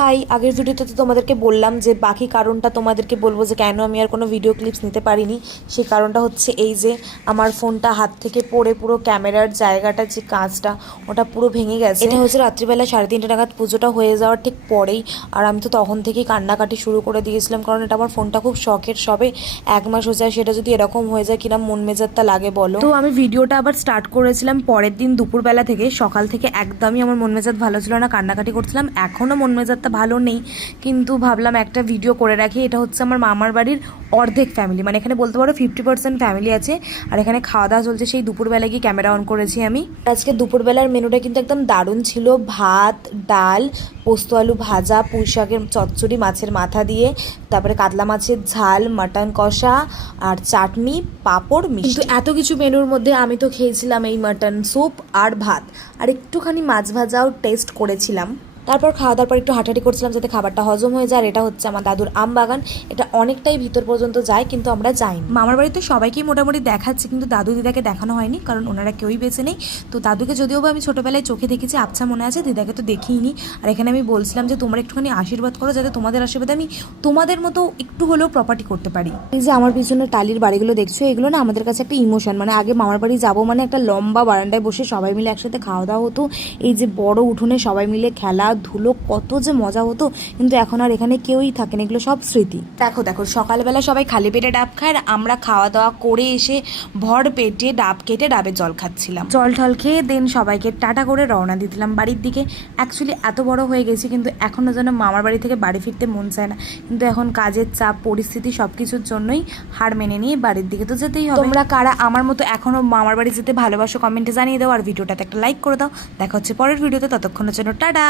High, আগের ভিডিওতে তো তোমাদেরকে বললাম যে বাকি কারণটা তোমাদেরকে বলবো যে কেন আমি আর কোনো ভিডিও ক্লিপস নিতে পারিনি। সেই কারণটা হচ্ছে এই যে আমার ফোনটা হাত থেকে পড়ে পুরো ক্যামেরার জায়গাটা যে কাঁচটা ওটা পুরো ভেঙে গেছে। এটা হচ্ছে রাত্রিবেলা 3:30 নাগাদ পুজোটা হয়ে যাওয়ার ঠিক পরেই। আর আমি তো তখন থেকেই কান্নাকাটি শুরু করে দিয়েছিলাম, কারণ এটা আমার ফোনটা খুব শখের, সবে 1 মাস হয়ে যায়, সেটা যদি এরকম হয়ে যায় কিনা মন মেজাজটা লাগে বলো। তো আমি ভিডিওটা আবার স্টার্ট করেছিলাম পরের দিন দুপুরবেলা থেকে। সকাল থেকে একদমই আমার মন মেজাজ ভালো ছিল না, কান্নাকাটি করছিলাম। এখনও মন মেজাজটা ভালো নেই, কিন্তু ভাবলাম একটা ভিডিও করে রাখি। এটা হচ্ছে আমার মামার বাড়ির অর্ধেক ফ্যামিলি, মানে এখানে বলতে পারো 50% ফ্যামিলি আছে। আর এখানে খাওয়া দাওয়া চলছে, সেই দুপুরবেলা গিয়ে ক্যামেরা অন করেছি আমি। আজকে দুপুরবেলার মেনুটা কিন্তু একদম দারুণ ছিল। ভাত, ডাল, পোস্ত আলু ভাজা, পুঁই শাকের চচ্চড়ি মাছের মাথা দিয়ে, তারপরে কাতলা মাছের ঝাল, মাটন কষা আর চাটনি, পাঁপড়, মিষ্টি। কিন্তু এত কিছু মেনুর মধ্যে আমি তো খেয়েছিলাম এই মাটন স্যুপ আর ভাত, আর একটুখানি মাছ ভাজাও টেস্ট করেছিলাম। তারপর খাওয়া দাওয়ার পর একটু হাঁটাহাঁটি করছিলাম যাতে খাবারটা হজম হয়ে যায়। আর এটা হচ্ছে আমার দাদুর আম বাগান, এটা অনেকটাই ভিতর পর্যন্ত যায় কিন্তু আমরা যাইনি। মামার বাড়িতে সবাইকেই মোটামুটি দেখাচ্ছে, কিন্তু দাদু দিদাকে দেখানো হয়নি, কারণ ওনারা কেউই বেঁচে নেই। তো দাদুকে যদিও বা আমি ছোটোবেলায় চোখে দেখেছি, আবছা মনে আছে, দিদাকে তো দেখিইনি। আর এখানে আমি বলছিলাম যে তোমরা একটুখানি আশীর্বাদ করো যাতে তোমাদের আশীর্বাদে আমি তোমাদের মতো একটু হলেও প্রপার্টি করতে পারি। এই যে আমার পিছনে টালির বাড়িগুলো দেখছো, এগুলো না আমাদের কাছে একটা ইমোশন। মানে আগে মামার বাড়ি যাবো মানে একটা লম্বা বারান্দায় বসে সবাই মিলে একসাথে খাওয়া দাওয়া হতো, এই যে বড় উঠোনে সবাই মিলে খেলা ধুলো, কত যে মজা হতো। কিন্তু এখন আর এখানে কেউই থাকে না, এগুলো সব স্মৃতি। দেখো দেখো, সকালবেলা সবাই খালি পেটে ডাব খায়, আর আমরা খাওয়া দাওয়া করে এসে ভর পেটে ডাব কেটে ডাবের জল খাচ্ছিলাম। জল ঠল খেয়ে দেন সবাইকে টাটা করে রওনা দিয়ে দিলাম বাড়ির দিকে। অ্যাকচুয়ালি এত বড় হয়ে গেছি, কিন্তু এখনও যেন মামার বাড়ি থেকে বাড়ি ফিরতে মন চায় না, কিন্তু এখন কাজের চাপ, পরিস্থিতি সব কিছুর জন্যই হার মেনে নিয়ে বাড়ির দিকে তো যেতেই হবে। তোমরা কারা আমার মতো এখনও মামার বাড়ি যেতে ভালোবাসো কমেন্টে জানিয়ে দাও, আর ভিডিওটাতে একটা লাইক করে দাও। দেখা হচ্ছে পরের ভিডিওতে, ততক্ষণের জন্য টাটা।